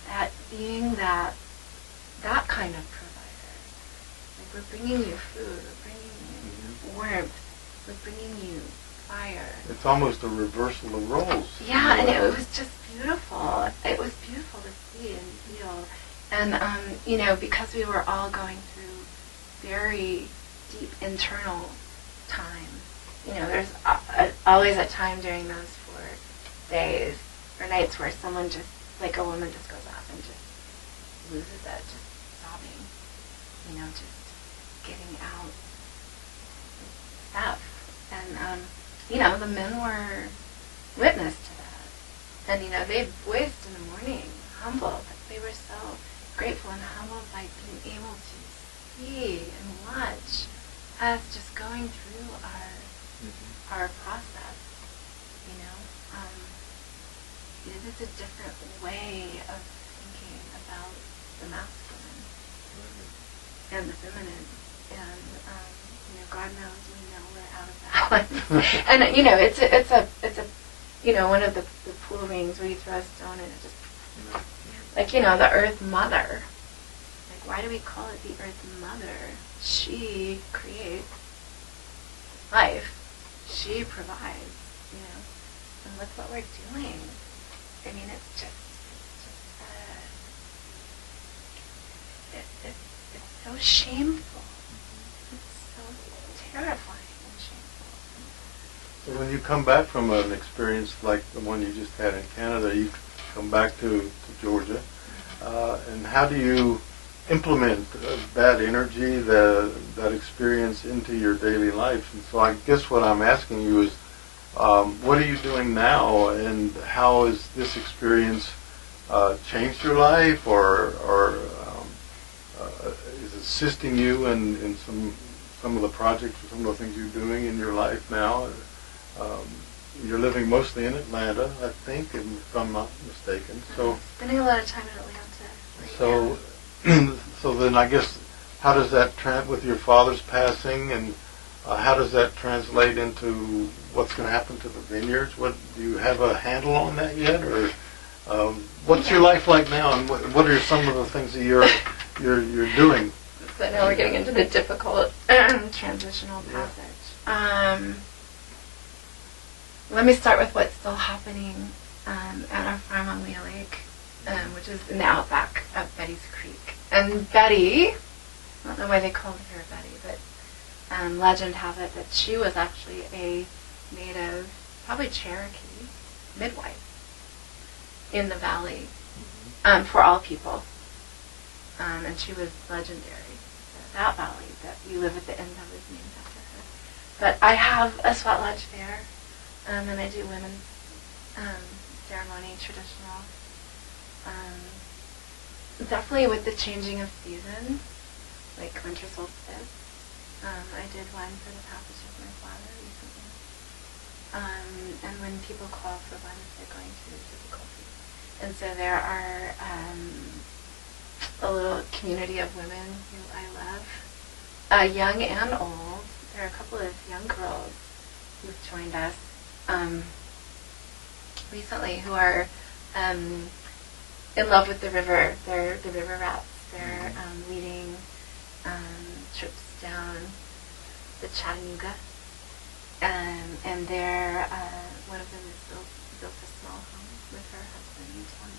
That being that kind of provider. Like, we're bringing you food, we're bringing you warmth, we're bringing you fire. It's almost a reversal of roles. Yeah, and it was just beautiful. It was beautiful to see and feel. And, because we were all going through very deep internal time, there's always a time during those 4 days or nights where someone just, like a woman just goes off and just loses it, just sobbing, just getting out stuff. And, the men were witness to that. And, they voiced in the morning, humble, but they were so grateful and humbled by being able to see and watch us just going through our process. It is a different way of thinking about the masculine and the feminine, and God knows we know we're out of balance. And it's a one of the pool rings where you throw a stone and it just the Earth Mother. Like, why do we call it the Earth Mother? She creates life. She provides. And look what we're doing. I mean, it's so shameful. It's so terrifying and shameful. So when you come back from an experience like the one you just had in Canada, you come back to Georgia, and how do you implement that energy, that experience into your daily life? And so I guess what I'm asking you is, what are you doing now, and how has this experience changed your life, or is assisting you in some of the projects or some of the things you're doing in your life now? You're living mostly in Atlanta, I think, if I'm not mistaken. So spending a lot of time in Atlanta. So then I guess, how does that with your father's passing, and how does that translate into what's going to happen to the vineyards? Do you have a handle on that yet, or what's your life like now, and what are some of the things that you're doing? So now we're getting into the difficult transitional passage. Let me start with what's still happening at our farm on Lea Lake, which is in the outback of Betty's Creek. And Betty, I don't know why they called her Betty, but legend has it that she was actually a native, probably Cherokee, midwife in the valley for all people. And she was legendary. That valley that you live at the end of is named after her. But I have a sweat lodge there, and I do women's ceremony, traditional. Definitely with the changing of seasons, like winter solstice. I did one for the passage of my father recently. And when people call for one, they're going through difficulty. And so there are a little community of women who I love, young and old. There are a couple of young girls who've joined us recently who are in love with the river. They're the river rats. They're leading trips down the Chattanooga, and they're one of them is built a small home with her husband on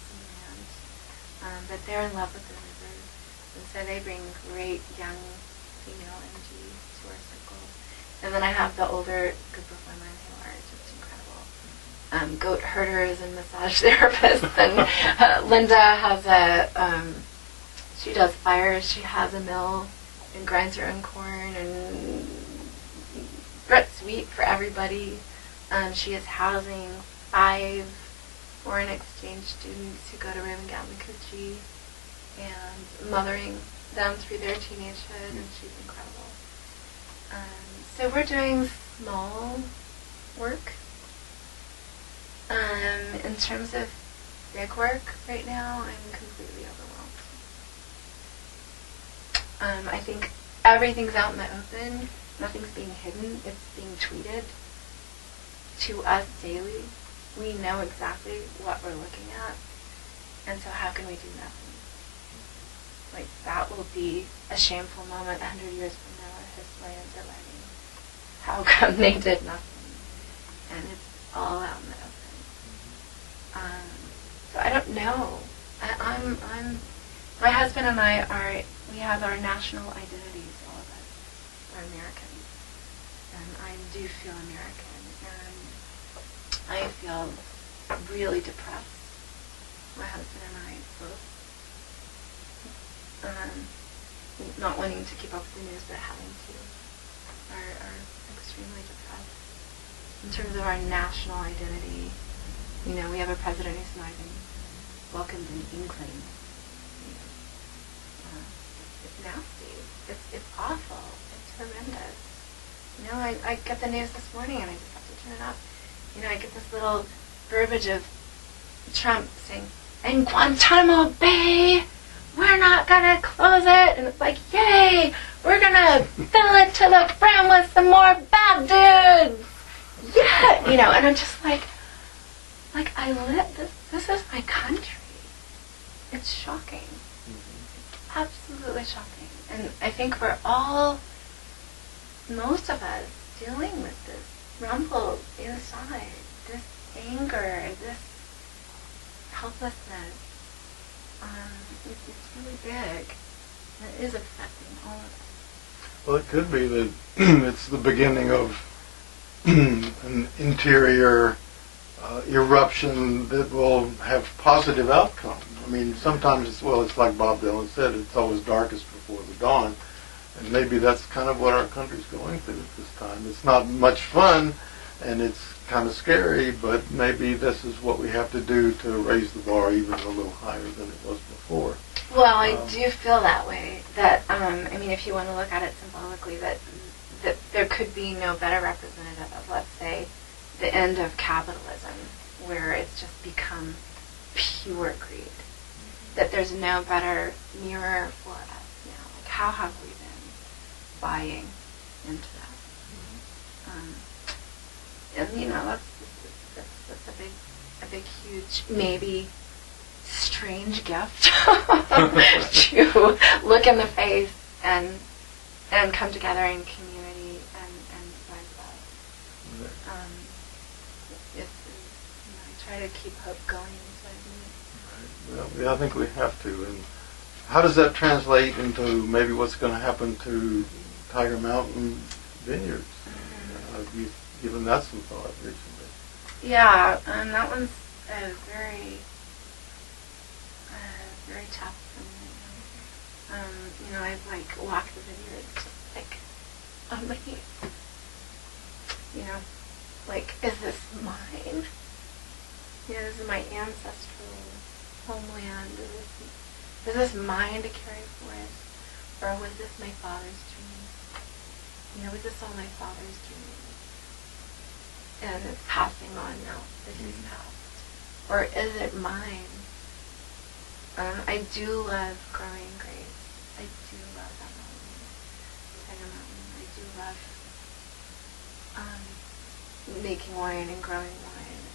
but they're in love with the rivers, and so they bring great young female energy to our circle. And then I have the older group of women who are just incredible. Goat herders and massage therapists, and Linda has she does fires, she has a mill and grinds her own corn and gets wheat for everybody. She is housing 5 foreign exchange students who go to Ravengamma-Kuchi and mothering them through their teenagehood, and she's incredible. So we're doing small work. In terms of big work right now, I'm completely overwhelmed. I think everything's out in the open. Nothing's being hidden. It's being tweeted to us daily. We know exactly what we're looking at. And so how can we do nothing? Like, that will be a shameful moment 100 years from now. Our historians are writing, how come they did nothing? And it's all out in the open. So I don't know. My husband and I we have our national identities, all of us are Americans. And I do feel American. And I feel really depressed. My husband and I both. Not wanting to keep up with the news, but having to, are extremely depressed. In terms of our national identity, we have a president who's not even welcomed in England. It's nasty. It's awful. It's horrendous. I get the news this morning and I just have to turn it off. I get this little verbiage of Trump saying, "In Guantanamo Bay, we're not gonna close it," and it's like, yay, we're gonna fill it to the brim with some more bad dudes. Yeah, and I'm just like I live this is my country. It's shocking. It's absolutely shocking. And I think we're all, most of us, dealing with this rumble inside, this anger, this helplessness. It's really big. It is affecting all of us. Well, it could be that it's the beginning of an interior eruption that will have positive outcome. I mean, sometimes it's like Bob Dylan said, it's always darkest before the dawn. And maybe that's kind of what our country's going through at this time. It's not much fun, and it's kind of scary, but maybe this is what we have to do to raise the bar even a little higher than it was before. Well, I do feel that way. That, if you want to look at it symbolically, that there could be no better representative of, let's say, the end of capitalism, where it's just become pure greed. That there's no better mirror for us now. Like, how have we been buying into that? And that's a big, huge, maybe strange gift to look in the face and come together in community and find love. I try to keep hope going inside me. Right. Well, I think we have to. And how does that translate into maybe what's going to happen to Tiger Mountain Vineyards? Have you given that some thought recently? Yeah, that one's very tough for me. I've walked the vineyards just on my knees. Is this mine? This is my ancestral homeland. Is this mine to carry forth, or was this my father's dream? Was this all my father's dream? And it's passing on now that he's passed, or is it mine? I do love growing grapes. I do love that mountain, Tiger Mountain. I do love making wine and growing wine.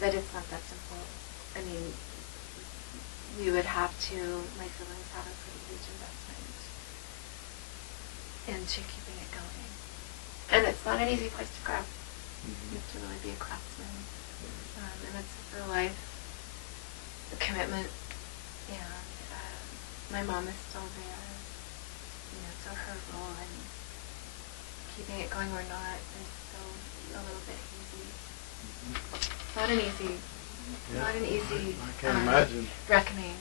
But it's not that simple. We would have to, my siblings have a pretty huge investment into keeping it going. And it's not an easy place to grow. You have to really be a craftsman. And it's a real life commitment my mom is still there. So her role in keeping it going or not is still a little bit hazy. It's not an easy I can't imagine. reckoning.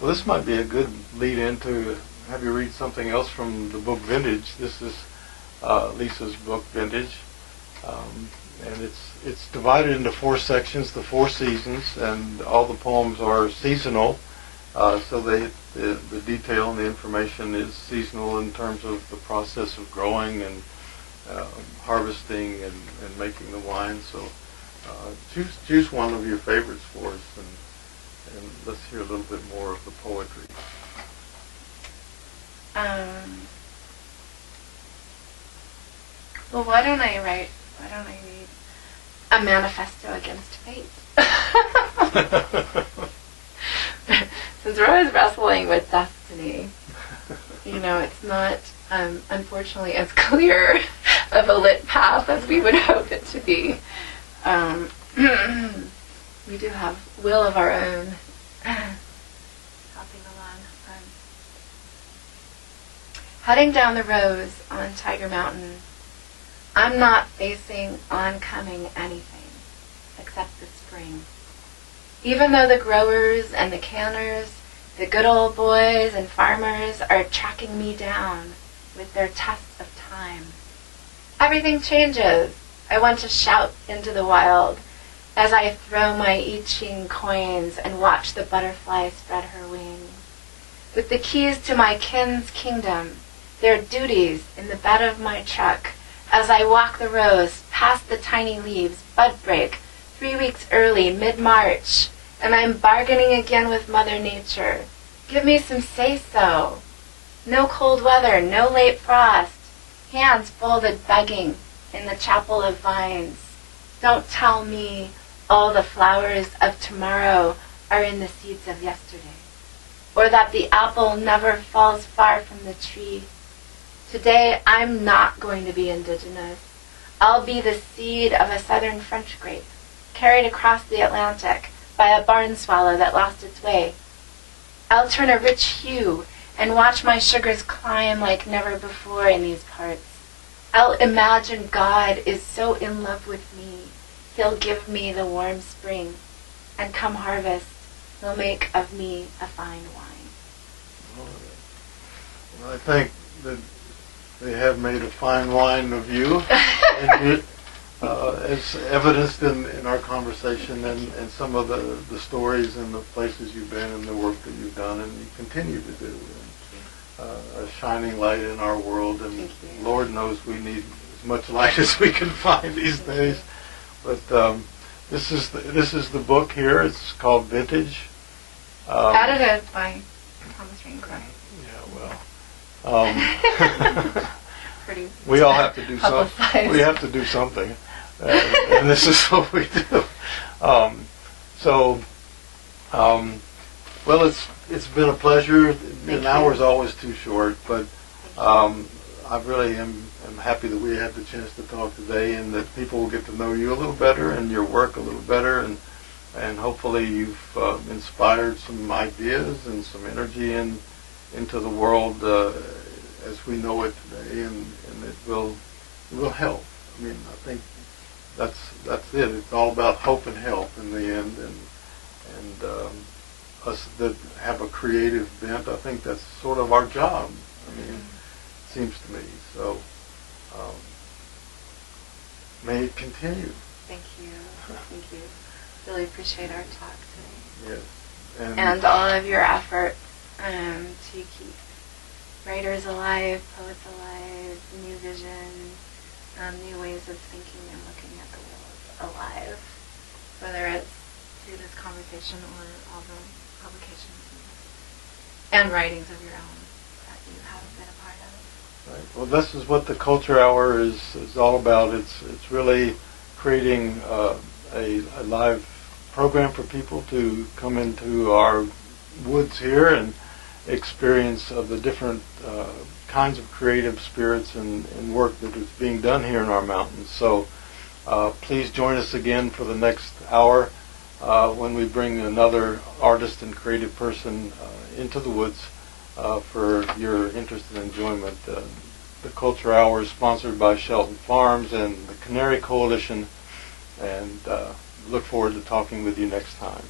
Well, this might be a good lead in to have you read something else from the book Vintage. This is Lisa's book Vintage, and it's divided into 4 sections, the 4 seasons, and all the poems are seasonal. So the detail and the information is seasonal in terms of the process of growing and harvesting and making the wine. So choose one of your favorites for us, and let's hear a little bit more of the poetry. Well, why don't I read a manifesto against fate? Since we're always wrestling with destiny, it's not, unfortunately, as clear of a lit path as we would hope it to be. We do have will of our own helping along. Heading down the rows on Tiger Mountain, I'm not facing oncoming anything except the spring. Even though the growers and the canners, the good old boys and farmers are tracking me down with their tests of time. Everything changes. I want to shout into the wild as I throw my I Ching coins and watch the butterfly spread her wings. With the keys to my kin's kingdom, their duties in the bed of my truck, as I walk the rows past the tiny leaves, bud break, 3 weeks early, mid-March, and I'm bargaining again with Mother Nature. Give me some say-so. No cold weather, no late frost, hands folded begging in the chapel of vines. Don't tell me all the flowers of tomorrow are in the seeds of yesterday, or that the apple never falls far from the tree. Today I'm not going to be indigenous. I'll be the seed of a southern French grape, carried across the Atlantic by a barn swallow that lost its way. I'll turn a rich hue and watch my sugars climb like never before in these parts. I'll imagine God is so in love with me, he'll give me the warm spring, and come harvest, he'll make of me a fine wine. Well, I think that they have made a fine wine of you, and as evidenced in our conversation and some of the stories and the places you've been and the work that you've done and you continue to do. And, a shining light in our world, and Lord knows we need as much light as we can find these days. But this is the book here. It's called Vintage. Edited by Thomas Rain Crowe. Yeah, well. We all have to do something. We have to do something, and this is what we do. Well, it's been a pleasure. An hour is always too short, but I really am happy that we had the chance to talk today, and that people will get to know you a little better and your work a little better, and hopefully you've inspired some ideas and some energy into the world as we know it today, and it will help. I mean, I think that's it. It's all about hope and help in the end, and us that have a creative bent, I think that's sort of our job. I mean, it seems to me. So may it continue. Thank you. Thank you. Really appreciate our talk today. Yes. And all of your efforts to keep writers alive, poets alive, new vision, new ways of thinking and looking at the world alive, whether it's through this conversation or all the publications and writings of your own that you have been a part of. Right. Well, this is what the Culture Hour is all about. It's really creating a live program for people to come into our woods here and experience of the different kinds of creative spirits and work that is being done here in our mountains. So please join us again for the next hour. when we bring another artist and creative person into the woods for your interest and enjoyment. The Culture Hour is sponsored by Shelton Farms and the Canary Coalition, and look forward to talking with you next time.